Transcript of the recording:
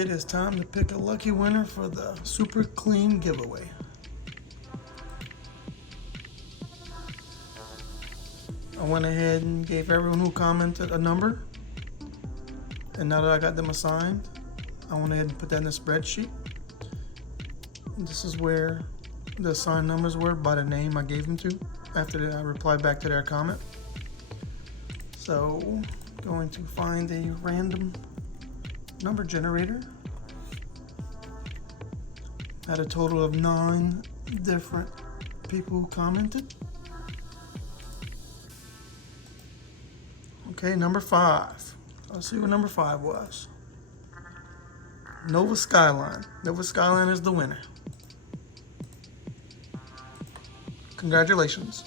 it is time to pick a lucky winner for the super clean giveaway. I went ahead and gave everyone who commented a number, and now that I got them assigned, I went ahead and put that in a spreadsheet. This is where the assigned numbers were by the name I gave them to after I replied back to their comment. So, going to find a random number generator. Had a total of 9 different people who commented. Okay, number 5. Let's see what number 5 was. NovaSkyline. NovaSkyline is the winner. Congratulations.